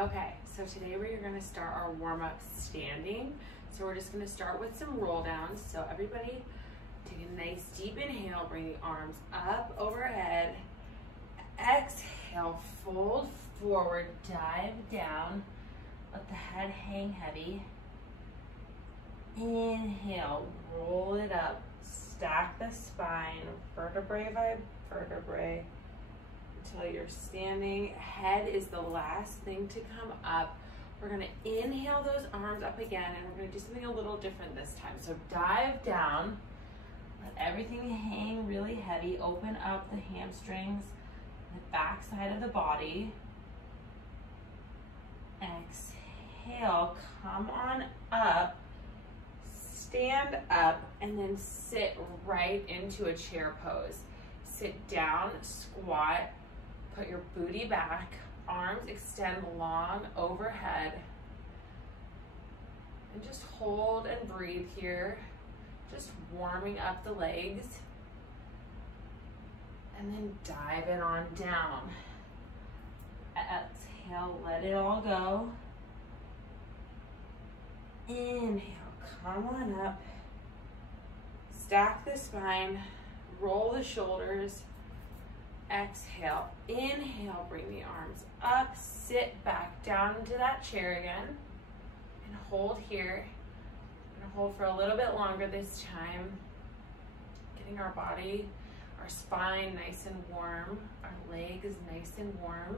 Okay, so today we're gonna start our warm-up standing. So we're just gonna start with some roll downs. So everybody take a nice deep inhale, bring the arms up overhead. Exhale, fold forward, dive down. Let the head hang heavy. Inhale, roll it up, stack the spine, vertebrae by vertebrae, until you're standing. Head is the last thing to come up. We're gonna inhale those arms up again, and we're gonna do something a little different this time. So dive down, let everything hang really heavy, open up the hamstrings, the back side of the body. Exhale, come on up, stand up, and then sit right into a chair pose. Sit down, squat, put your booty back, arms extend long overhead, and just hold and breathe here, just warming up the legs, and then dive it on down. Exhale, let it all go. Inhale, come on up, stack the spine, roll the shoulders. Exhale, inhale, bring the arms up, sit back down into that chair again, and hold here. We're gonna hold for a little bit longer this time, getting our body, our spine nice and warm, our legs nice and warm.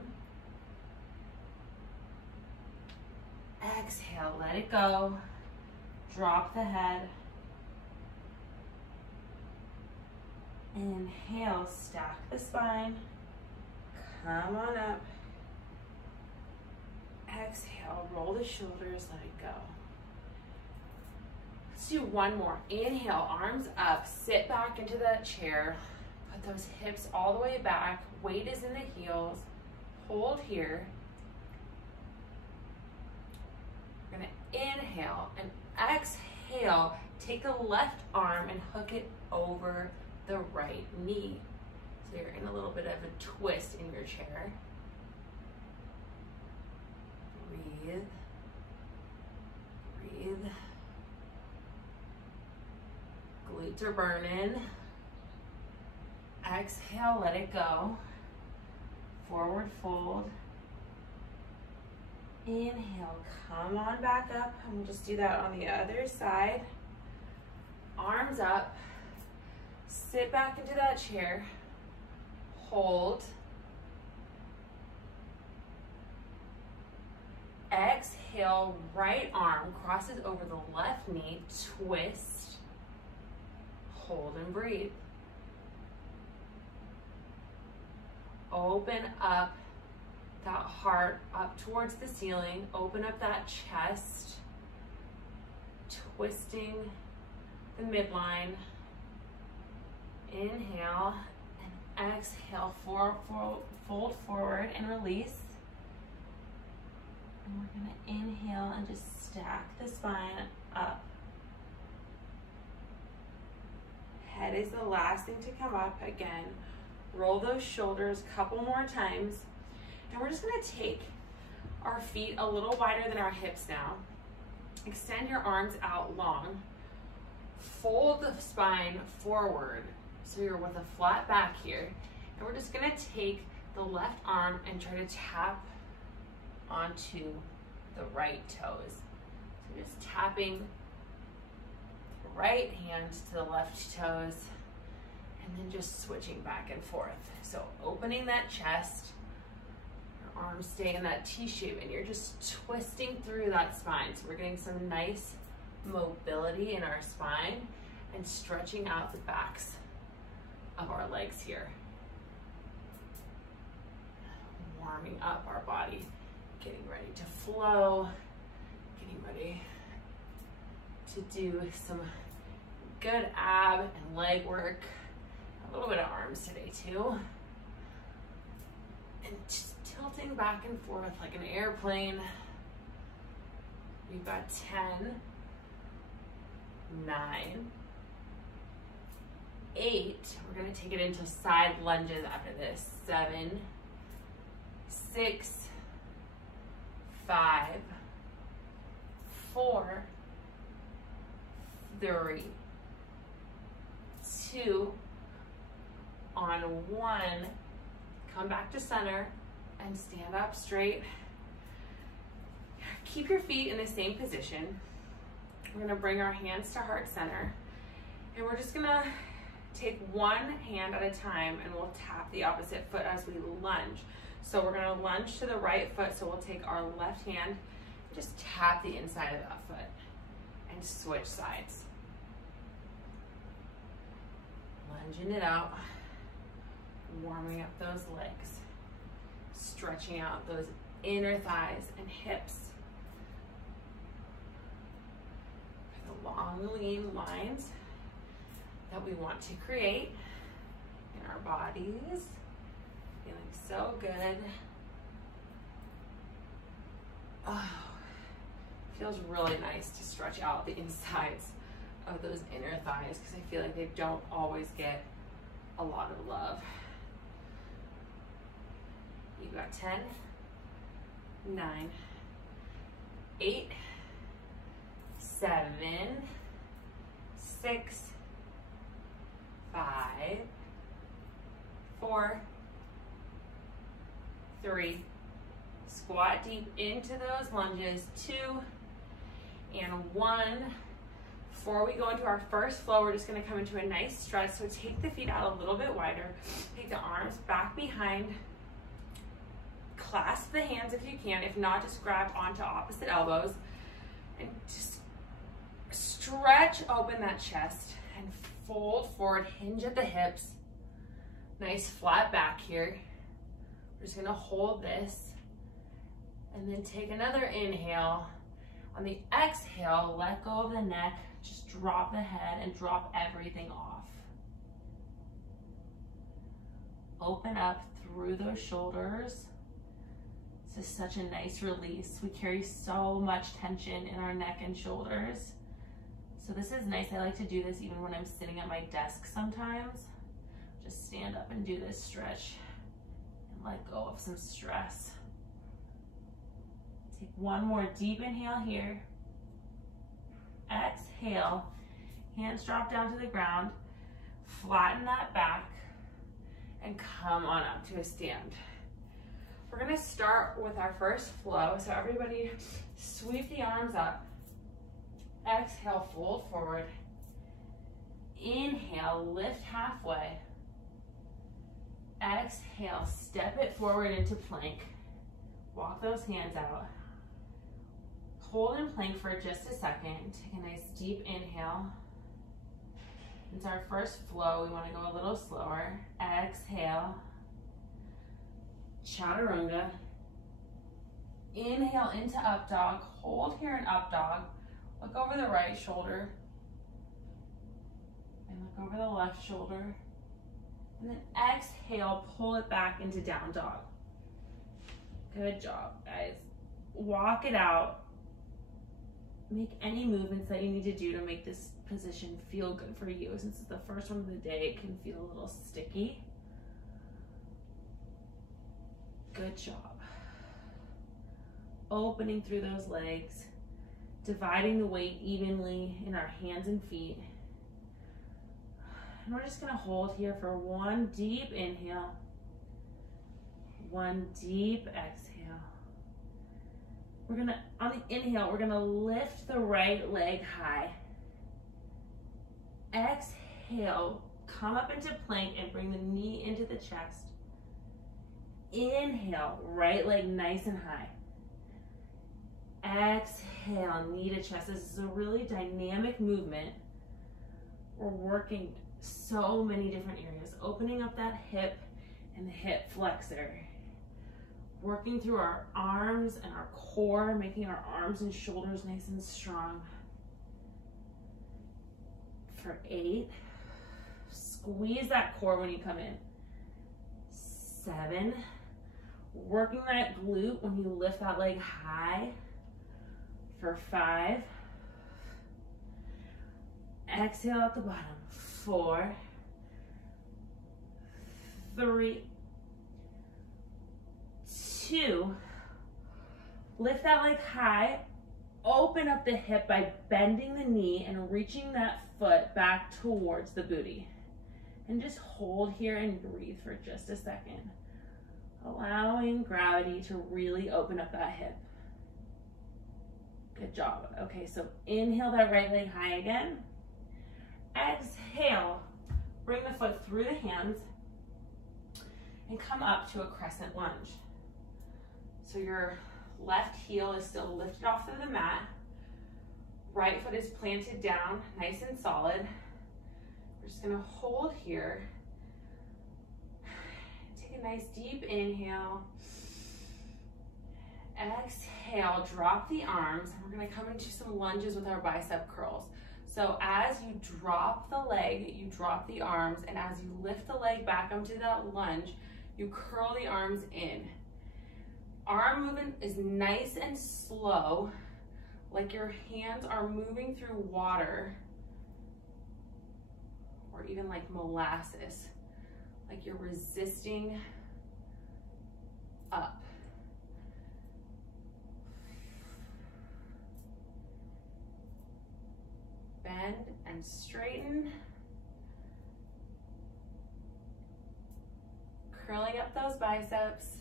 Exhale, let it go, drop the head. Inhale, stack the spine, come on up. Exhale, roll the shoulders, let it go. Let's do one more. Inhale, arms up, sit back into that chair. Put those hips all the way back. Weight is in the heels. Hold here. We're gonna inhale and exhale. Take the left arm and hook it over the right knee. So you're in a little bit of a twist in your chair. Breathe. Breathe. Glutes are burning. Exhale, let it go. Forward fold. Inhale, come on back up. And we'll just do that on the other side. Arms up. Sit back into that chair. Hold. Exhale, right arm crosses over the left knee, twist. Hold and breathe. Open up that heart up towards the ceiling. Open up that chest. Twisting the midline. Inhale and exhale, fold forward and release. And we're gonna inhale and just stack the spine up. Head is the last thing to come up. Again, roll those shoulders a couple more times. And we're just gonna take our feet a little wider than our hips now. Extend your arms out long. Fold the spine forward. So you're with a flat back here. And we're just gonna take the left arm and try to tap onto the right toes. So just tapping the right hand to the left toes, and then just switching back and forth. So opening that chest, your arms stay in that T shape, and you're just twisting through that spine. So we're getting some nice mobility in our spine and stretching out the backs of our legs here. Warming up our body, getting ready to flow, getting ready to do some good ab and leg work, a little bit of arms today too. And just tilting back and forth like an airplane. We've got 10, 9, 8. We're gonna take it into side lunges after this. 7, 6, 5, 4, 3, 2, on 1, come back to center and stand up straight. Keep your feet in the same position. We're gonna bring our hands to heart center, and we're just gonna take one hand at a time, and we'll tap the opposite foot as we lunge. So we're gonna lunge to the right foot, so we'll take our left hand and just tap the inside of that foot and switch sides. Lunging it out, warming up those legs, stretching out those inner thighs and hips. For the long, lean lines that we want to create in our bodies. Feeling so good. Oh, feels really nice to stretch out the insides of those inner thighs because I feel like they don't always get a lot of love. You got 10, 9, 8, 7, 6, 5, 4, 3, squat deep into those lunges, 2, and 1. Before we go into our first flow, we're just gonna come into a nice stretch. So take the feet out a little bit wider, take the arms back behind, clasp the hands if you can. If not, just grab onto opposite elbows and just stretch open that chest and fold forward, hinge at the hips. Nice flat back here. We're just gonna hold this and then take another inhale. On the exhale, let go of the neck, just drop the head and drop everything off. Open up through those shoulders. This is such a nice release. We carry so much tension in our neck and shoulders. So this is nice. I like to do this even when I'm sitting at my desk sometimes. Just stand up and do this stretch and let go of some stress. Take one more deep inhale here. Exhale, hands drop down to the ground, flatten that back, and come on up to a stand. We're gonna start with our first flow. So everybody sweep the arms up. Exhale, fold forward. Inhale, lift halfway. Exhale, step it forward into plank. Walk those hands out. Hold in plank for just a second. Take a nice deep inhale. It's our first flow. We want to go a little slower. Exhale. Chaturanga. Inhale into up dog. Hold here in up dog. Look over the right shoulder. And look over the left shoulder. And then exhale, pull it back into down dog. Good job, guys. Walk it out. Make any movements that you need to do to make this position feel good for you. Since it's the first one of the day, it can feel a little sticky. Good job. Opening through those legs, dividing the weight evenly in our hands and feet. And we're just gonna hold here for one deep inhale, one deep exhale. We're gonna, on the inhale, we're gonna lift the right leg high. Exhale, come up into plank and bring the knee into the chest. Inhale, right leg nice and high. Exhale, knee to chest. This is a really dynamic movement. We're working so many different areas, opening up that hip and the hip flexor. Working through our arms and our core, making our arms and shoulders nice and strong. For 8, squeeze that core when you come in. 7, working that glute when you lift that leg high. For 5, exhale at the bottom. 4, 3, 2, Lift that leg high, open up the hip by bending the knee and reaching that foot back towards the booty. And just hold here and breathe for just a second. Allowing gravity to really open up that hip. Good job. Okay, so inhale that right leg high again. Exhale, bring the foot through the hands and come up to a crescent lunge. So your left heel is still lifted off of the mat. Right foot is planted down, nice and solid. We're just gonna hold here. Take a nice deep inhale. Exhale, drop the arms. We're gonna come into some lunges with our bicep curls. So as you drop the leg, you drop the arms, and as you lift the leg back onto that lunge, you curl the arms in. Arm movement is nice and slow, like your hands are moving through water, or even like molasses, like you're resisting up. Bend and straighten. Curling up those biceps.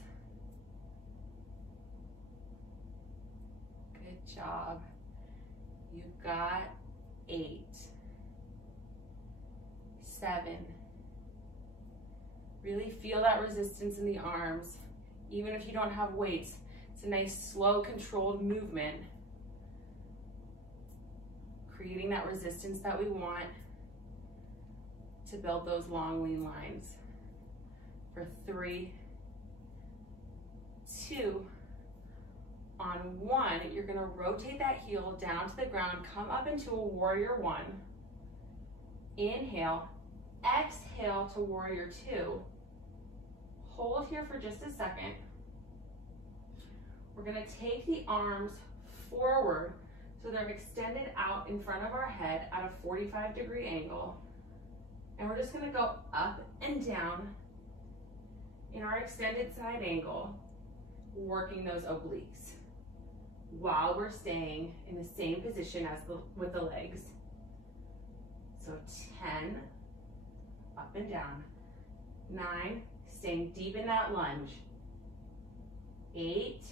Good job. You've got 8, 7. Really feel that resistance in the arms. Even if you don't have weights, it's a nice, slow, controlled movement. Creating that resistance that we want to build those long, lean lines. For 3, 2, on 1, you're gonna rotate that heel down to the ground, come up into a warrior 1. Inhale, exhale to warrior 2. Hold here for just a second. We're gonna take the arms forward so they're extended out in front of our head at a 45-degree angle. And we're just gonna go up and down in our extended side angle, working those obliques while we're staying in the same position as with the legs. So 10, up and down. 9, staying deep in that lunge. 8,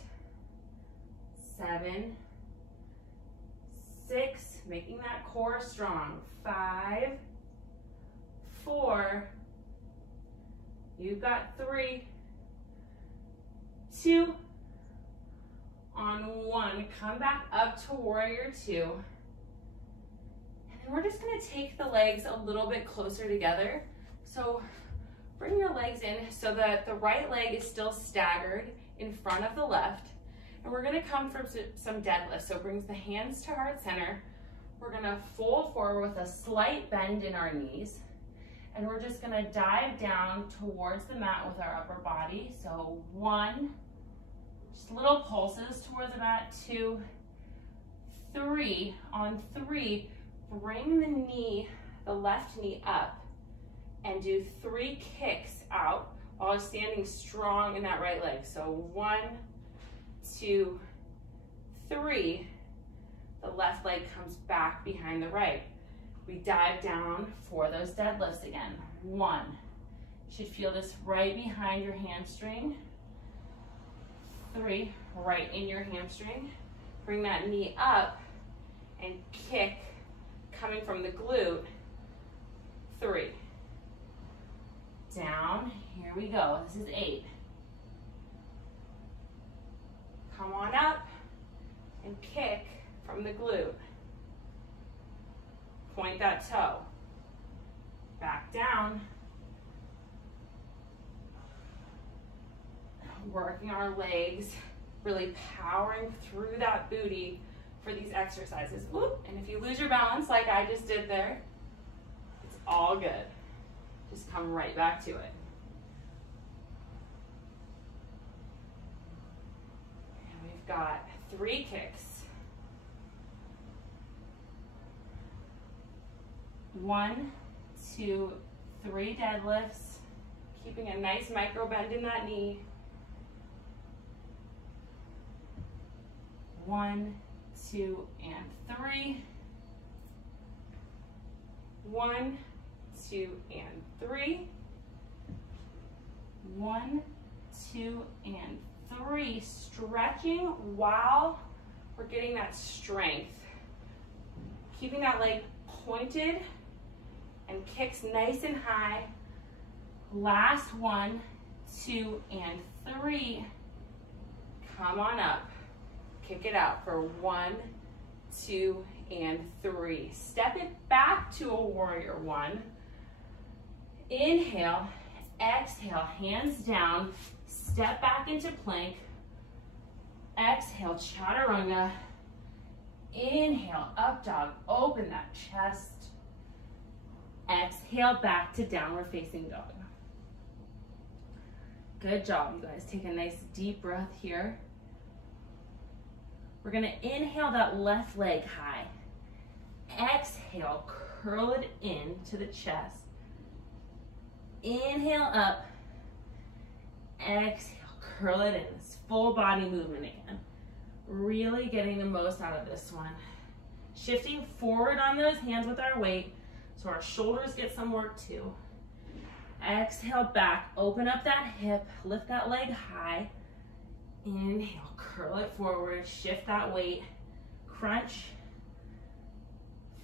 7, 6, making that core strong. 5, 4, you've got 3, 2, on 1, come back up to warrior 2. And then we're just gonna take the legs a little bit closer together. So bring your legs in so that the right leg is still staggered in front of the left. And we're gonna come from some deadlifts. So brings the hands to heart center. We're gonna fold forward with a slight bend in our knees. And we're just gonna dive down towards the mat with our upper body. So 1, just little pulses toward the mat. 2, 3. On 3, bring the knee, the left knee up and do 3 kicks out while standing strong in that right leg. So 1, 2, 3. The left leg comes back behind the right. We dive down for those deadlifts again. 1. You should feel this right behind your hamstring. 3, right in your hamstring. Bring that knee up and kick coming from the glute. 3. Down, here we go. This is 8. Come on up and kick from the glute. Point that toe. Back down. Working our legs, really powering through that booty for these exercises. Whoop. And if you lose your balance like I just did there, it's all good. Just come right back to it. And we've got 3 kicks. 1, 2, 3 deadlifts, keeping a nice micro bend in that knee. 1, 2, and 3. 1, 2, and 3. 1, 2, and 3. Stretching while we're getting that strength. Keeping that leg pointed and kicks nice and high. Last 1, 2, and 3. Come on up. Kick it out for 1, 2, and 3. Step it back to a warrior 1. Inhale, exhale, hands down. Step back into plank. Exhale, chaturanga. Inhale, up dog. Open that chest. Exhale, back to downward facing dog. Good job, you guys. Take a nice deep breath here. We're gonna inhale that left leg high. Exhale, curl it in to the chest. Inhale up. Exhale, curl it in. This full body movement again. Really getting the most out of this one. Shifting forward on those hands with our weight so our shoulders get some work too. Exhale back, open up that hip, lift that leg high. Inhale, curl it forward, shift that weight, crunch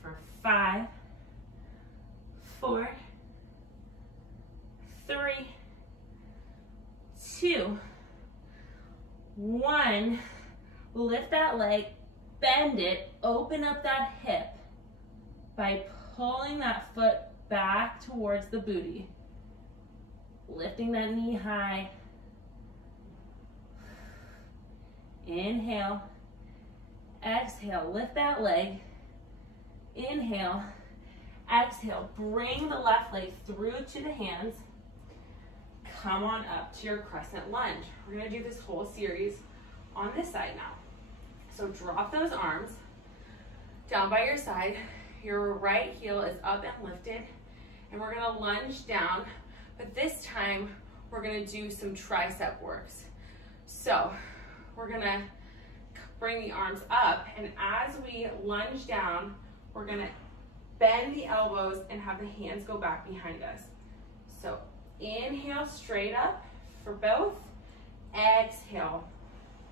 for 5, 4, 3, 2, 1. Lift that leg, bend it, open up that hip by pulling that foot back towards the booty. Lifting that knee high. Inhale. Exhale, lift that leg. Inhale. Exhale, bring the left leg through to the hands. Come on up to your crescent lunge. We're gonna do this whole series on this side now. So drop those arms down by your side. Your right heel is up and lifted. And we're gonna lunge down, but this time we're gonna do some tricep works. So we're gonna bring the arms up, and as we lunge down, we're gonna bend the elbows and have the hands go back behind us. So inhale, straight up for both. Exhale,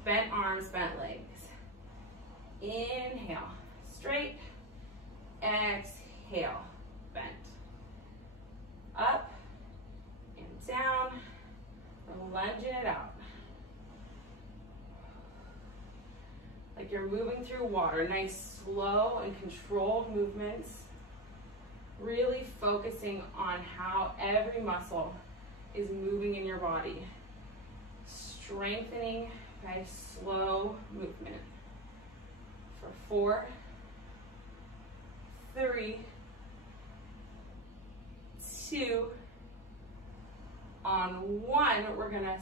bent arms, bent legs. Inhale, straight. Exhale, bent. Up and down. We're lunging it out. Like you're moving through water. Nice, slow and controlled movements. Really focusing on how every muscle is moving in your body. Strengthening by slow movement. For 4, 3, 2, on 1, we're gonna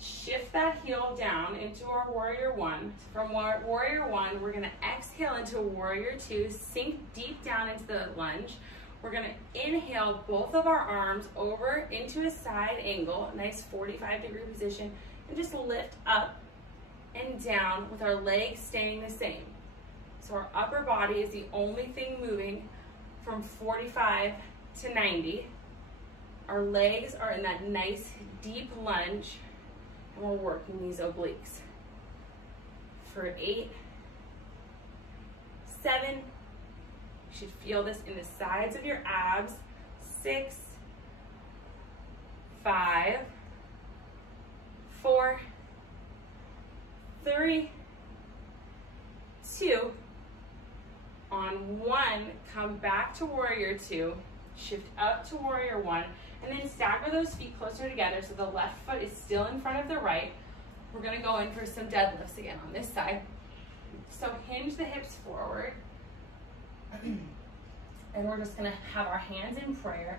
shift that heel down into our warrior 1. From warrior 1, we're gonna exhale into warrior 2, sink deep down into the lunge. We're gonna inhale both of our arms over into a side angle, a nice 45-degree position, and just lift up and down with our legs staying the same. So our upper body is the only thing moving from 45 to 90. Our legs are in that nice deep lunge, and we're working these obliques. For 8, 7, you should feel this in the sides of your abs. 6, 5, 4, 3, 2, on 1, come back to warrior 2, shift up to warrior 1, and then stagger those feet closer together so the left foot is still in front of the right. We're gonna go in for some deadlifts again on this side. So hinge the hips forward, and we're just gonna have our hands in prayer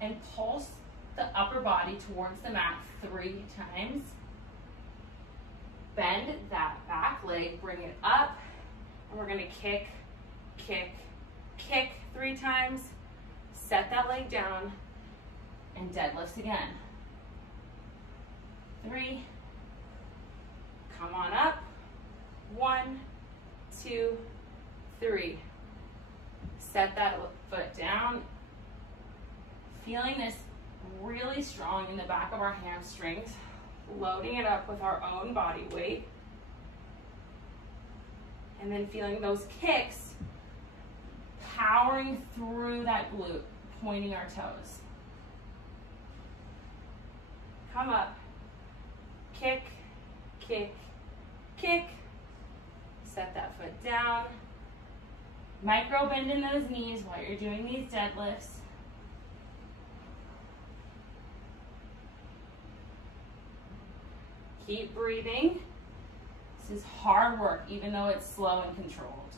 and pulse the upper body towards the mat 3 times. Bend that back leg, bring it up, and we're gonna kick, kick, kick 3 times. Set that leg down and deadlifts again. 3, come on up. 1, 2, 3. Set that foot down. Feeling this really strong in the back of our hamstrings. Loading it up with our own body weight. And then feeling those kicks, powering through that glute, pointing our toes. Come up, kick, kick, kick. Set that foot down. Micro bend in those knees while you're doing these deadlifts. Keep breathing. This is hard work, even though it's slow and controlled.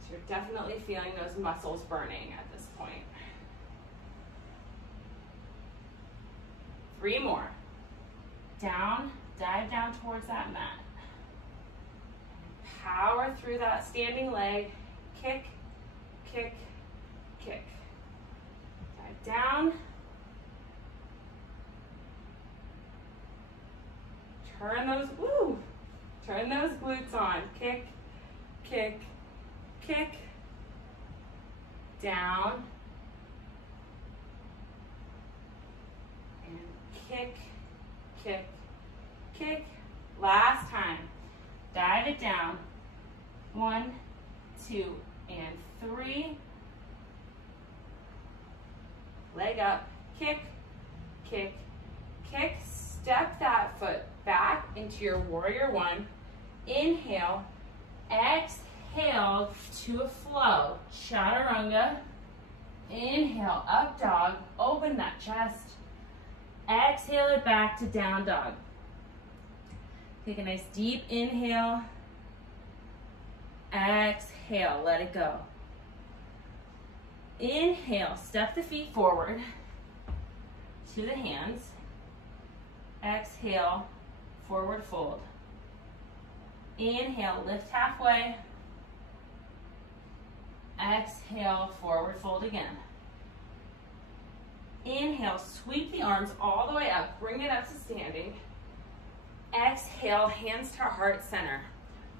So you're definitely feeling those muscles burning at this point. 3 more. Down, dive down towards that mat. Power through that standing leg. Kick, kick, kick. Dive down. Turn those glutes on. Kick, kick, kick. Down. And kick, kick, kick. Last time. Dive it down. 1, 2, and 3. Leg up. Kick, kick, kick. Step that foot back into your warrior 1. Inhale. Exhale to a flow. Chaturanga. Inhale, up dog. Open that chest. Exhale it back to down dog. Take a nice deep inhale. Exhale, let it go. Inhale, step the feet forward to the hands. Exhale, forward fold. Inhale, lift halfway. Exhale, forward fold again. Inhale, sweep the arms all the way up, bring it up to standing. Exhale, hands to heart center.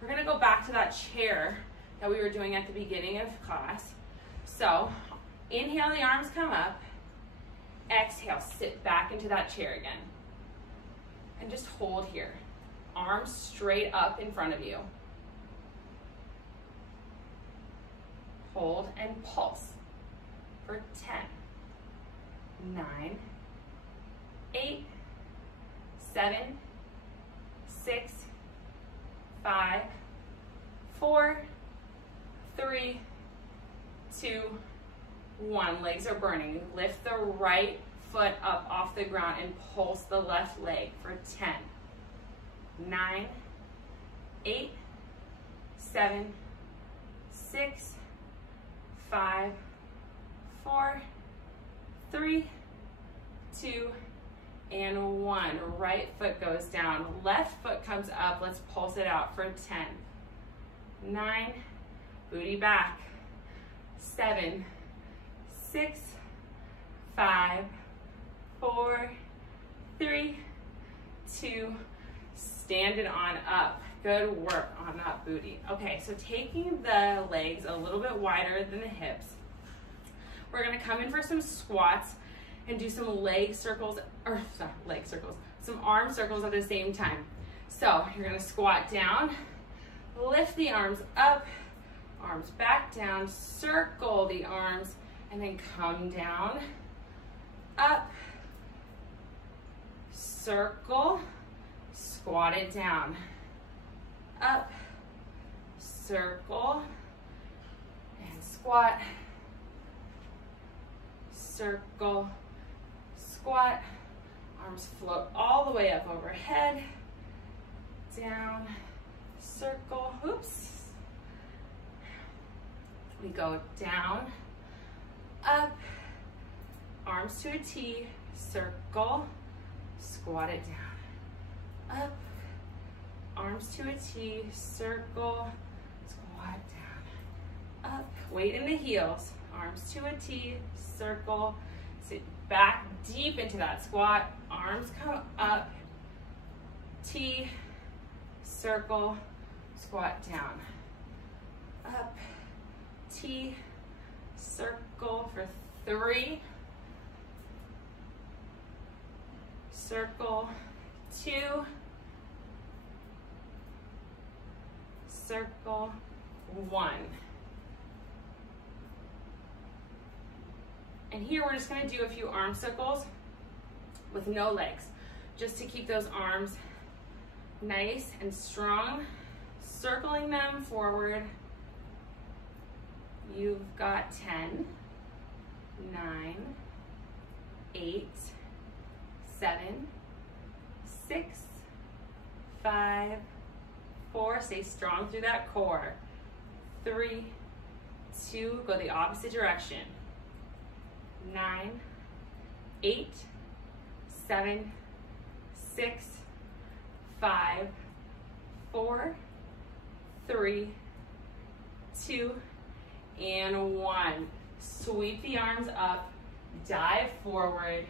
We're gonna go back to that chair that we were doing at the beginning of class. So, inhale, the arms come up. Exhale, sit back into that chair again. And just hold here. Arms straight up in front of you. Hold and pulse for 10, 9, 8, 7, 6, 5, 4, 3, 2, 1. Legs are burning. Lift the right foot up off the ground and pulse the left leg for 10, 9, 8, 7, 6, 5, 4, 3, 2, and 1. Right foot goes down. Left foot comes up. Let's pulse it out for 10, 9, booty back, 7, 6, 5, 4, 3, 2, stand it on up. Good work on that booty. Okay, so taking the legs a little bit wider than the hips, we're gonna come in for some squats and do some leg circles, some arm circles at the same time. So you're gonna squat down, lift the arms up, arms back down, circle the arms, and then come down, up, circle, squat it down, up, circle, and squat, circle, squat, arms float all the way up overhead, down, circle, oops. We go down, up, arms to a T, circle, squat it down, up, arms to a T, circle, squat down, up, weight in the heels, arms to a T, circle, sit back deep into that squat, arms come up, T, circle, squat down, up, T, circle for 3, circle, 2, circle, 1. And here we're just going to do a few arm circles with no legs, just to keep those arms nice and strong, circling them forward. You've got 10, 9, 8, 7, 6, 5, 4, stay strong through that core, 3, 2, go the opposite direction, 9, 8, 7, 6, 5, 4, 3, 2, and 1. Sweep the arms up, dive forward,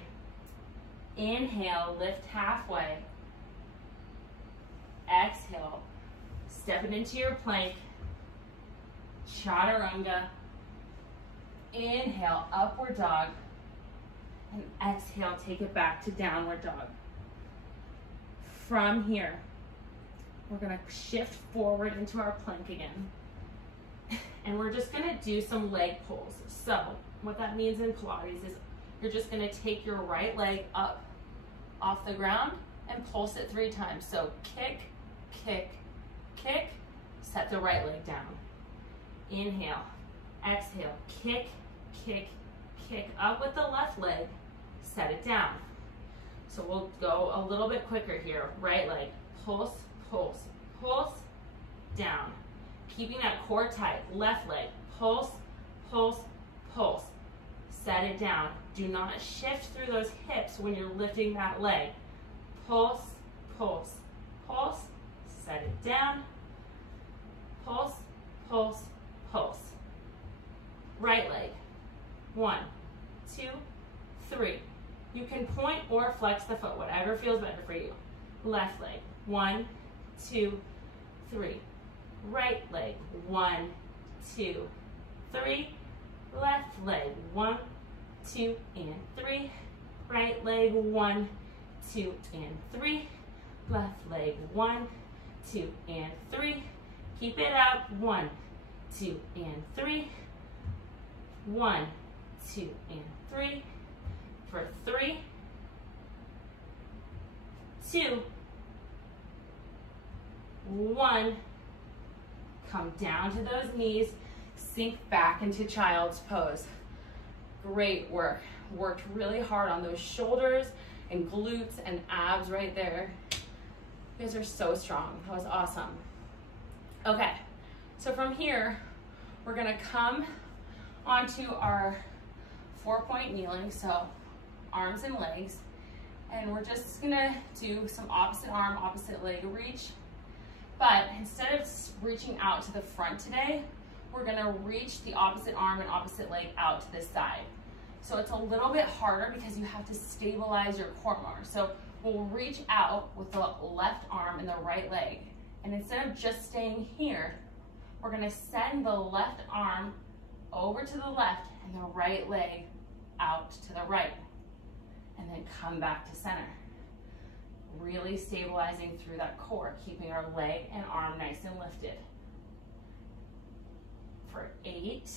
inhale, lift halfway, exhale, step it into your plank, chaturanga, inhale, upward dog, and exhale, take it back to downward dog. From here, we're gonna shift forward into our plank again. And we're just gonna do some leg pulls. So what that means in Pilates is you're just gonna take your right leg up off the ground and pulse it 3 times. So kick, kick, kick, set the right leg down. Inhale, exhale, kick, kick, kick, up with the left leg, set it down. So we'll go a little bit quicker here. Right leg, pulse, pulse, pulse, down. Keeping that core tight. Left leg, pulse, pulse, pulse. Set it down. Do not shift through those hips when you're lifting that leg. Pulse, pulse, pulse. Set it down. Pulse, pulse, pulse. Right leg. 1, 2, 3. You can point or flex the foot, whatever feels better for you. Left leg. 1, 2, 3. Right leg. 1, 2, 3. Left leg. 1, 2, and 3. Right leg. 1, 2, and 3. Left leg. 1, 2, and 3. Keep it up. 1, 2, and 3. 1, 2, and 3. For 3, 2, 1. Come down to those knees, sink back into child's pose. Great work. Worked really hard on those shoulders and glutes and abs right there. You guys are so strong. That was awesome. Okay, so from here, we're gonna come onto our 4-point kneeling, so arms and legs, and we're just gonna do some opposite arm, opposite leg reach. But instead of reaching out to the front today, we're gonna reach the opposite arm and opposite leg out to the side. So it's a little bit harder because you have to stabilize your core more. So we'll reach out with the left arm and the right leg. And instead of just staying here, we're gonna send the left arm over to the left and the right leg out to the right. And then come back to center. Really stabilizing through that core, keeping our leg and arm nice and lifted. For 8,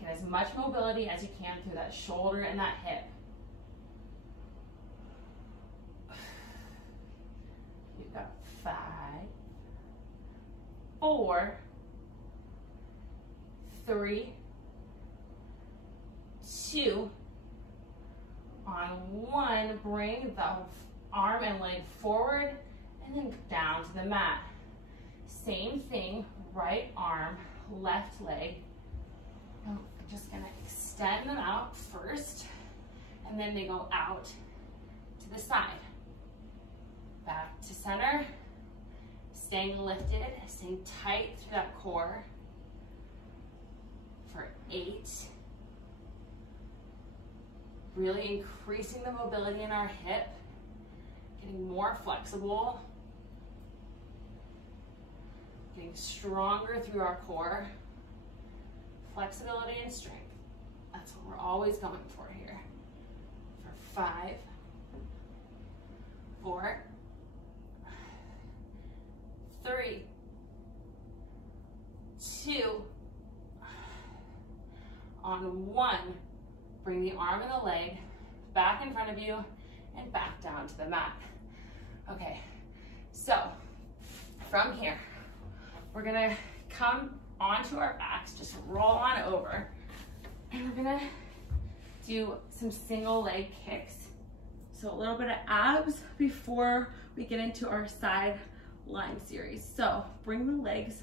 get as much mobility as you can through that shoulder and that hip. You've got 5, 4, 3, 2, on 1, bring the arm and leg forward and then down to the mat. Same thing, right arm, left leg. I'm just gonna extend them out first, and then they go out to the side. Back to center, staying lifted, staying tight through that core. For 8. Really increasing the mobility in our hip, getting more flexible. getting stronger through our core. Flexibility and strength. That's what we're always going for here. For 5, 4, 3, 2, on 1, bring the arm and the leg back in front of you and back down to the mat. Okay, so from here, we're gonna come onto our backs, just roll on over, and we're gonna do some single leg kicks. So a little bit of abs before we get into our side line series. So bring the legs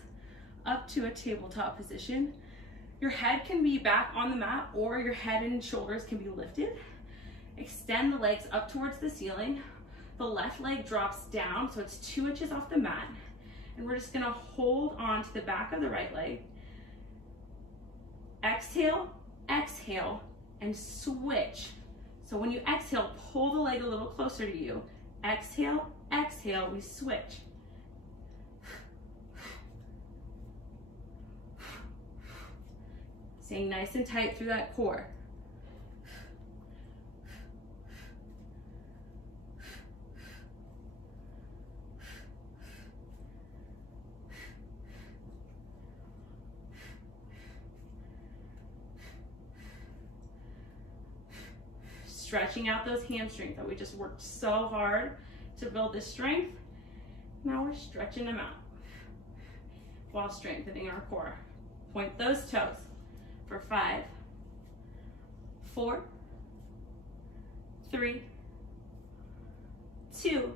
up to a tabletop position. Your head can be back on the mat, or your head and shoulders can be lifted. Extend the legs up towards the ceiling. The left leg drops down, so it's 2 inches off the mat. And we're just gonna hold on to the back of the right leg. Exhale, exhale, and switch. So when you exhale, pull the leg a little closer to you. Exhale, exhale, we switch. Staying nice and tight through that core. Stretching out those hamstrings that we just worked so hard to build this strength. Now we're stretching them out while strengthening our core. Point those toes for 5, 4, 3, 2,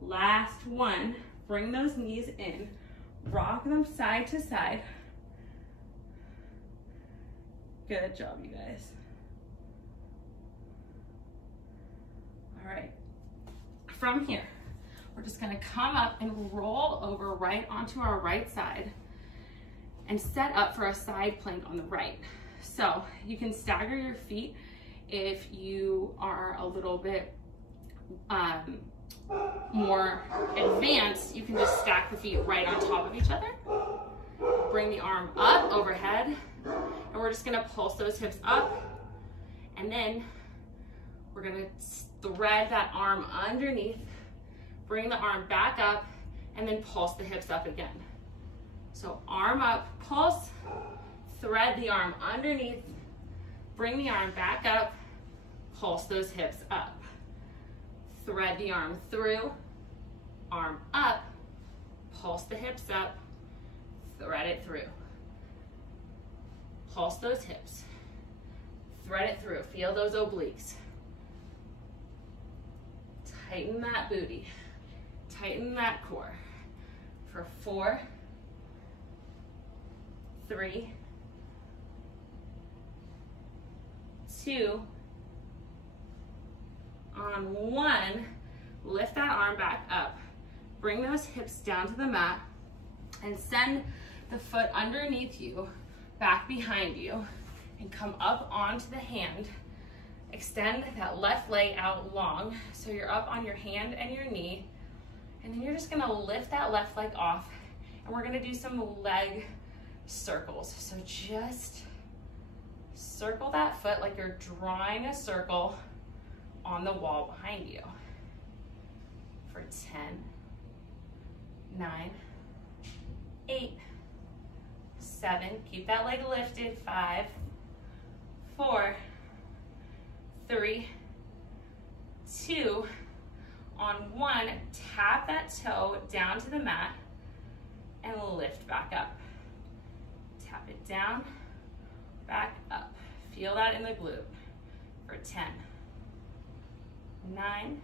last one. Bring those knees in, rock them side to side. Good job, you guys. All right, from here, we're just gonna come up and roll over right onto our right side and set up for a side plank on the right. So you can stagger your feet if you are a little bit more advanced. You can just stack the feet right on top of each other. Bring the arm up overhead, and we're just gonna pulse those hips up, and then we're gonna thread that arm underneath, bring the arm back up, and then pulse the hips up again. So arm up, pulse, thread the arm underneath, bring the arm back up, pulse those hips up. Thread the arm through, arm up, pulse the hips up, thread it through. Pulse those hips, thread it through, feel those obliques. Tighten that booty, tighten that core for 4, 3, 2, on 1, lift that arm back up, bring those hips down to the mat, and send the foot underneath you, back behind you, and come up onto the hand. Extend that left leg out long, so you're up on your hand and your knee, and then you're just gonna lift that left leg off, and we're gonna do some leg circles. So just circle that foot like you're drawing a circle on the wall behind you for 10, 9, 8, 7, keep that leg lifted, 5, 4, 3, 2, on 1, tap that toe down to the mat and lift back up. Tap it down, back up. Feel that in the glute for 10, 9,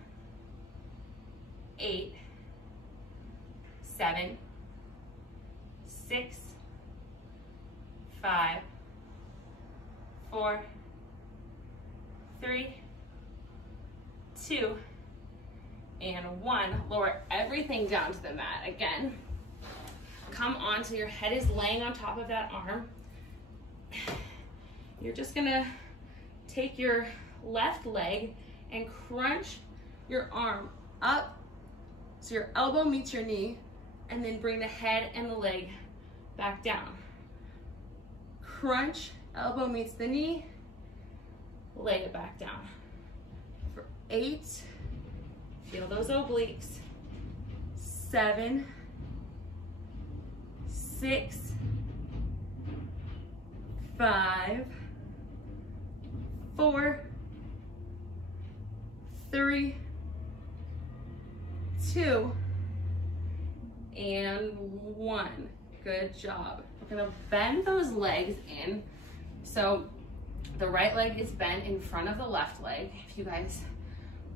8, 7, 6, 5, 4, 3, 2, and 1. Lower everything down to the mat. Again, come on so your head is laying on top of that arm. You're just gonna take your left leg and crunch your arm up so your elbow meets your knee, and then bring the head and the leg back down. Crunch, elbow meets the knee, lay it back down. For 8, feel those obliques. 7, 6, 5, 4, 3, 2, and 1. Good job. We're gonna bend those legs in. So the right leg is bent in front of the left leg. If you guys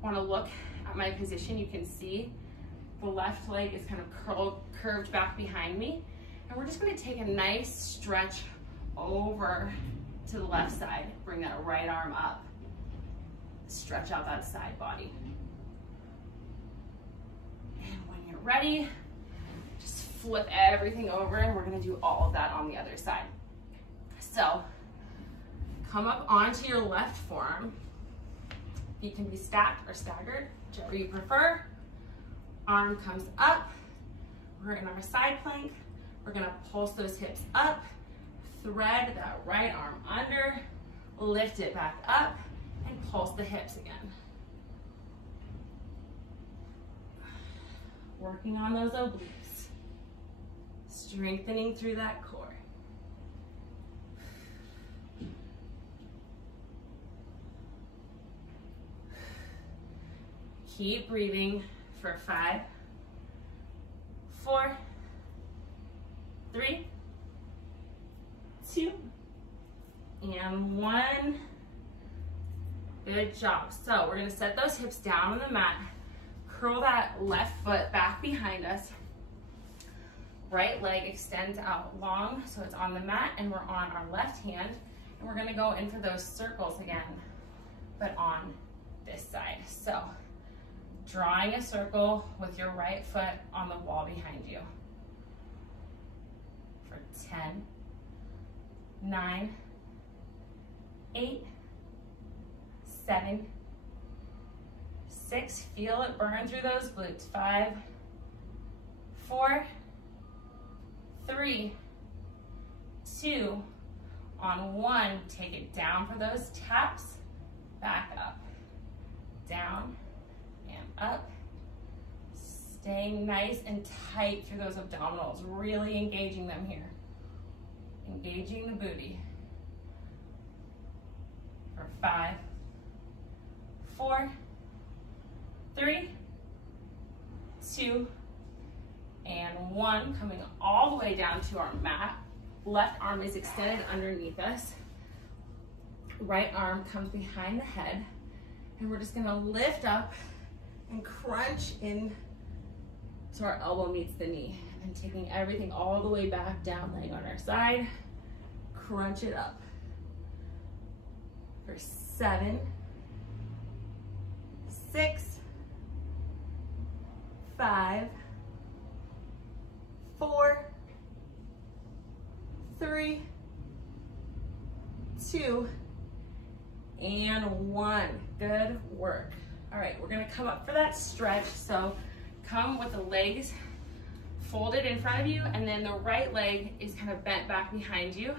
wanna look at my position, you can see the left leg is kind of curved back behind me. And we're just gonna take a nice stretch over to the left side. Bring that right arm up. Stretch out that side body. And when you're ready, just flip everything over, and we're gonna do all of that on the other side. So, come up onto your left forearm. Feet can be stacked or staggered, whichever you prefer. Arm comes up. We're in our side plank. We're gonna pulse those hips up, thread that right arm under, lift it back up, and pulse the hips again. Working on those obliques, strengthening through that core. Keep breathing for 5, 4, 3, 2, and 1. Good job. So we're gonna set those hips down on the mat, curl that left foot back behind us. Right leg extends out long, so it's on the mat, and we're on our left hand, and we're gonna go in for those circles again, but on this side. So drawing a circle with your right foot on the wall behind you. For 10, 9, 8, 7, 6, feel it burn through those glutes. 5, 4, 3, 2, on 1, take it down for those taps, back up, down, and up. Staying nice and tight through those abdominals, really engaging them here. Engaging the booty. For 5, 4, 3, 2, and 1. Coming all the way down to our mat. Left arm is extended underneath us. Right arm comes behind the head. And we're just gonna lift up and crunch in so our elbow meets the knee. And taking everything all the way back down, laying on our side. Crunch it up. For 7, 6, 5, 4, 3, 2, and 1. Good work. All right, we're gonna come up for that stretch. So come with the legs folded in front of you, and then the right leg is kind of bent back behind you.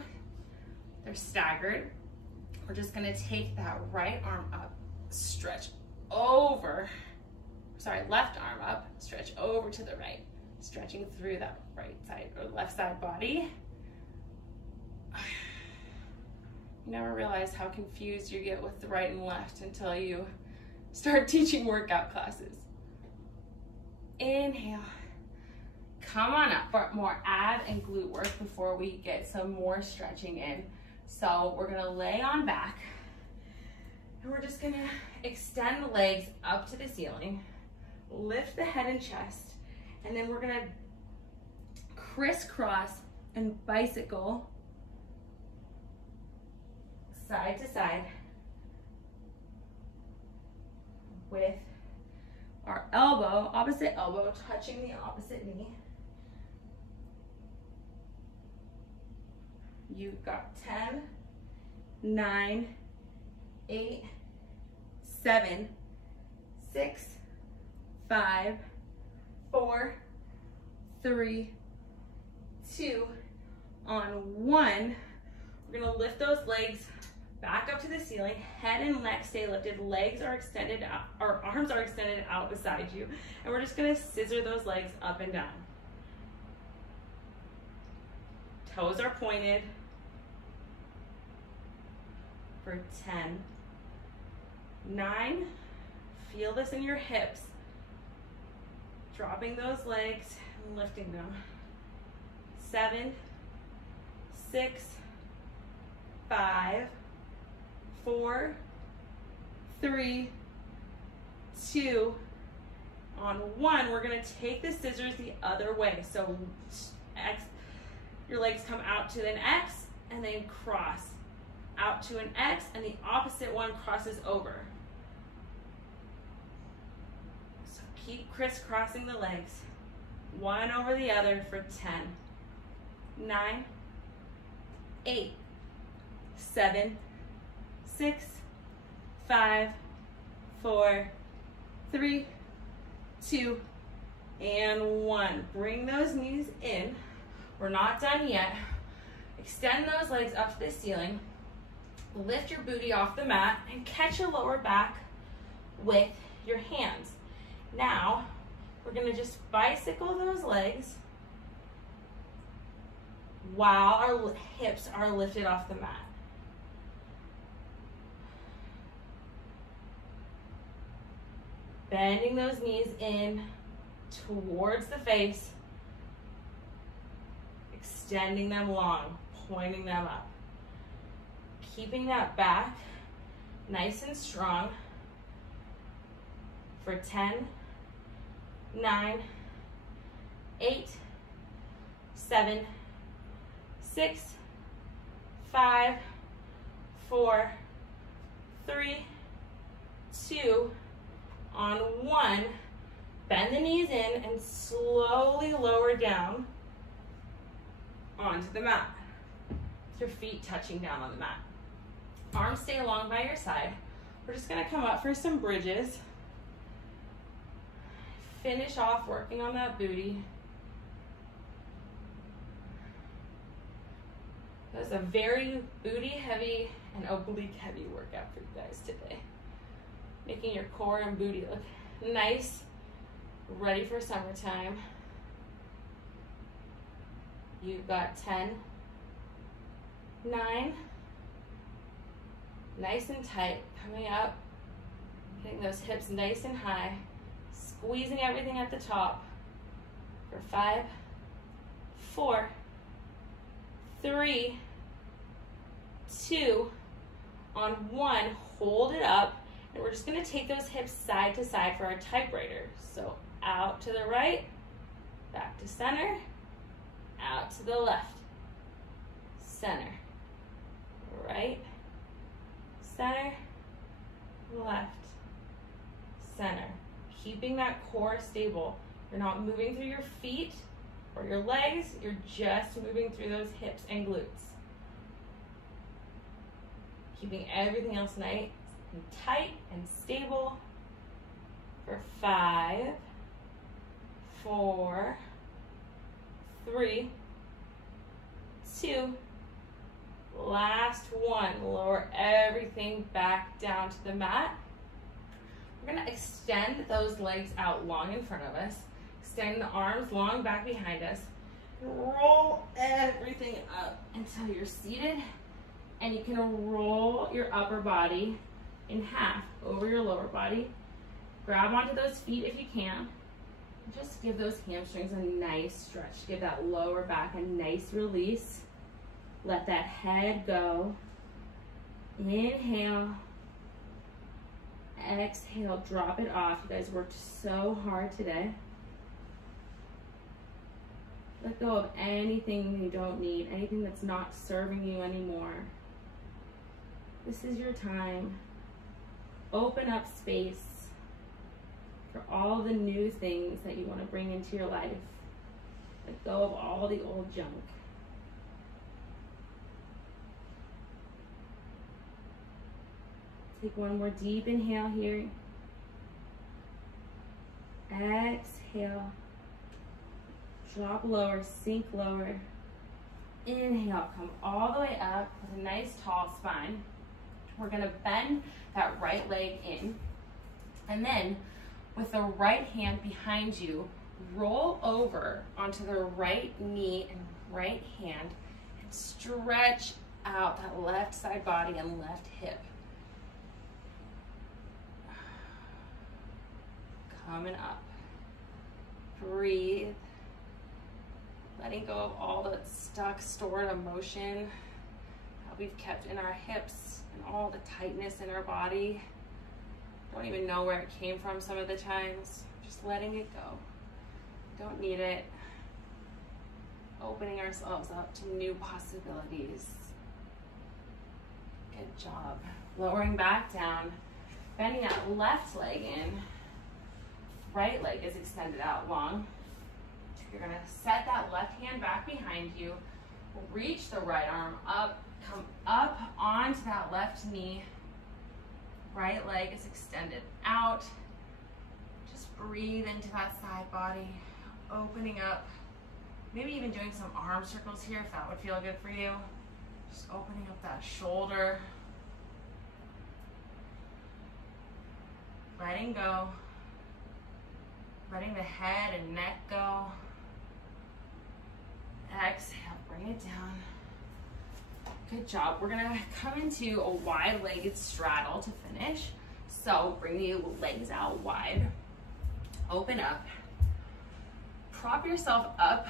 They're staggered. We're just gonna take that right arm up, stretch over, left arm up, stretch over to the right, stretching through that right side or left side body. You never realize how confused you get with the right and left until you start teaching workout classes. Inhale. Come on up for more ab and glute work before we get some more stretching in. So we're gonna lay on back, and we're just gonna extend the legs up to the ceiling, lift the head and chest, and then we're gonna crisscross and bicycle side to side with our elbow, opposite elbow, touching the opposite knee. You've got 10, 9, 8, 7, 6, 5, 4, 3, 2, on 1. We're gonna lift those legs back up to the ceiling. Head and neck stay lifted. Legs are extended out, or arms are extended out beside you. And we're just gonna scissor those legs up and down. Toes are pointed for 10, 9, feel this in your hips, dropping those legs and lifting them, 7, 6, 5, 4, 3, 2, on 1, we're gonna take the scissors the other way. So your legs come out to an X and then cross out to an X, and the opposite one crosses over. So keep crisscrossing the legs, one over the other for 10, 9, 8, 7, 6, 5, 4, 3, 2, and 1. Bring those knees in. We're not done yet. Extend those legs up to the ceiling. Lift your booty off the mat and catch your lower back with your hands. Now, we're gonna just bicycle those legs while our hips are lifted off the mat. Bending those knees in towards the face, extending them long, pointing them up. Keeping that back nice and strong for 10, 9, 8, 7, 6, 5, 4, 3, 2, on 1. Bend the knees in and slowly lower down onto the mat. With your feet touching down on the mat. Arms stay long by your side. We're just gonna come up for some bridges. Finish off working on that booty. That was a very booty heavy and oblique heavy workout for you guys today. Making your core and booty look nice, ready for summertime. You've got 10, 9, nice and tight, coming up, getting those hips nice and high, squeezing everything at the top for 5, 4, 3, 2, on 1, hold it up, and we're just gonna take those hips side to side for our typewriter. So out to the right, back to center, out to the left, center, right, center, left, center. Keeping that core stable. You're not moving through your feet or your legs, you're just moving through those hips and glutes. Keeping everything else nice and tight and stable for 5, 4, 3, 2, last 1. Lower everything back down to the mat. We're gonna extend those legs out long in front of us. Extend the arms long back behind us. Roll everything up until you're seated, and you can roll your upper body in half over your lower body. Grab onto those feet if you can. Just give those hamstrings a nice stretch. Give that lower back a nice release. Let that head go. Inhale. Exhale, drop it off. You guys worked so hard today. Let go of anything you don't need, anything that's not serving you anymore. This is your time. Open up space for all the new things that you want to bring into your life. Let go of all the old junk. Take one more deep inhale here. Exhale. Drop lower, sink lower. Inhale, come all the way up with a nice tall spine. We're gonna bend that right leg in. And then with the right hand behind you, roll over onto the right knee and right hand and stretch out that left side body and left hip. Coming up. Breathe. Letting go of all the stuck, stored emotion that we've kept in our hips and all the tightness in our body. Don't even know where it came from some of the times. Just letting it go. Don't need it. Opening ourselves up to new possibilities. Good job. Lowering back down, bending that left leg in. Right leg is extended out long. You're gonna set that left hand back behind you. Reach the right arm up, come up onto that left knee. Right leg is extended out. Just breathe into that side body, opening up. Maybe even doing some arm circles here if that would feel good for you. Just opening up that shoulder. Letting go. Letting the head and neck go. Exhale, bring it down. Good job. We're gonna come into a wide-legged straddle to finish. So bring the legs out wide. Open up. Prop yourself up.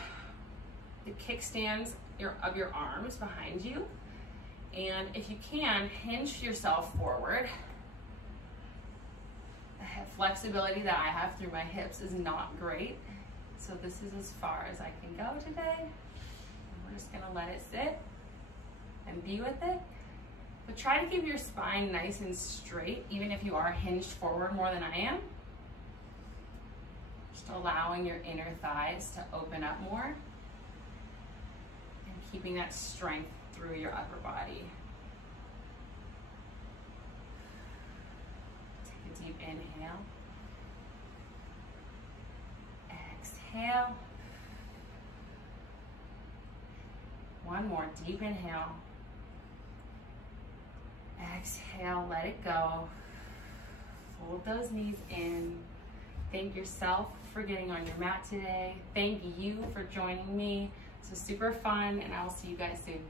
The kickstands of your arms behind you. And if you can, hinge yourself forward. The flexibility that I have through my hips is not great. So this is as far as I can go today. And we're just gonna let it sit and be with it. But try to keep your spine nice and straight, even if you are hinged forward more than I am. Just allowing your inner thighs to open up more and keeping that strength through your upper body. Take a deep inhale. Exhale. One more deep inhale. Exhale, let it go. Fold those knees in. Thank yourself for getting on your mat today. Thank you for joining me. This was super fun, and I'll see you guys soon.